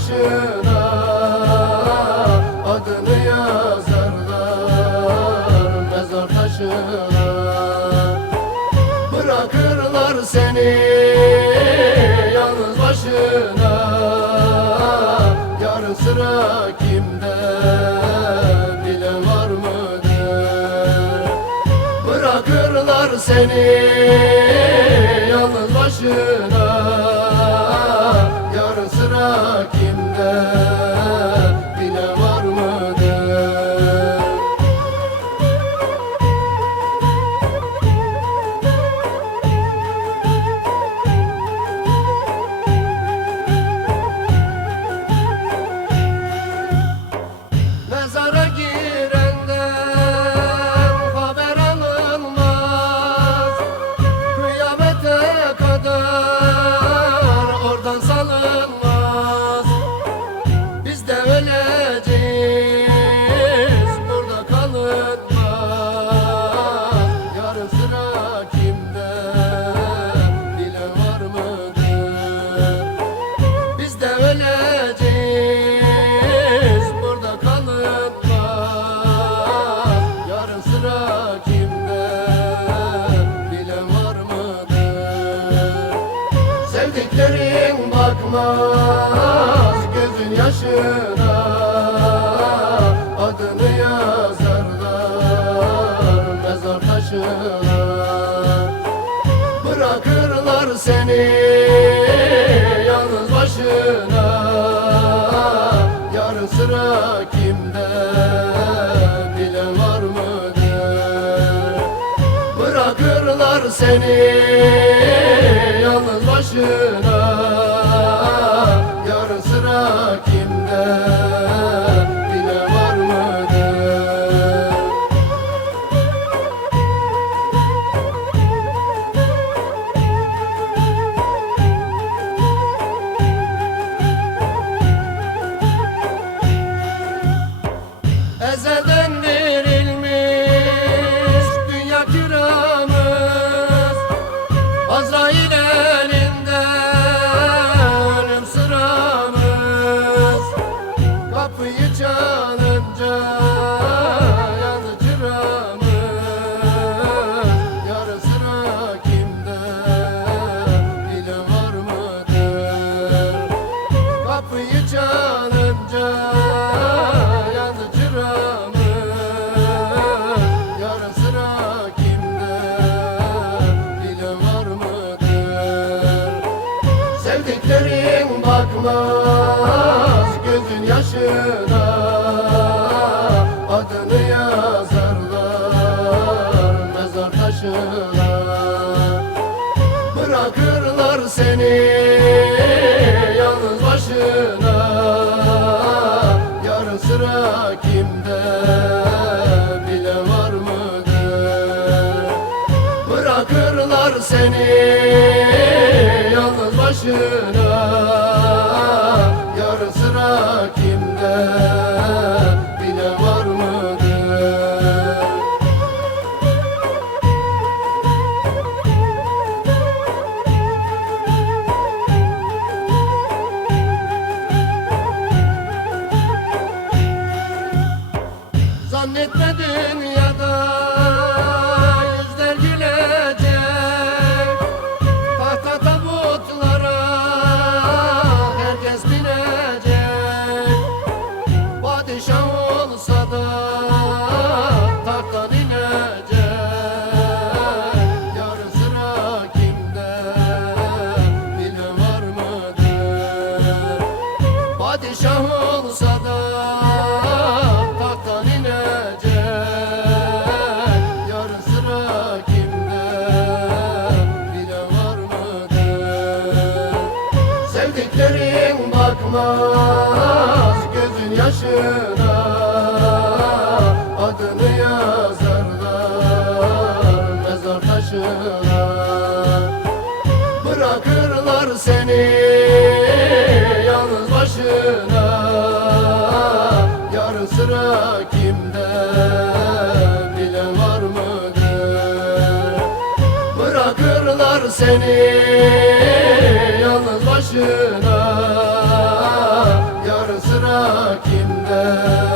yaşına Adını yazarlar mezar taşına. Bırakırlar seni yalnız başına. Yarın sıra kimde bilen var mıdır? Bırakırlar seni yalnız başına Sevdiklerin bakmaz gözün yaşına. Adını yazarlar mezar taşına. Bırakırlar seni yalnız başına. Yarın sıra kimde bilen var mıdır? Bırakırlar seni yalnız başına Ezelden verilmiş dünya kiramız. Azrail elinde ölüm Kapıyı çalınca yanı çıramız sıra kimde? Bilen var mıdır? Kapıyı çalınca Sevdiklerin bakmaz gözün yaşına Adını yazarlar mezar taşına. Bırakırlar seni yalnız başına Yarın sıra kimde bilen var mıdır? Bırakırlar seni başına Yarın sıra kimde? Bilen var mıdır? Zannetme dünyada Padişah olsa da tahttan inecek. Yarın sıra kimde? Bilen var mıdır? Sevdiklerin bakmaz gözün yaşına. Adını yazarlar mezar taşına. Bırakırlar seni seni yalnız başına Yarın sıra kimde?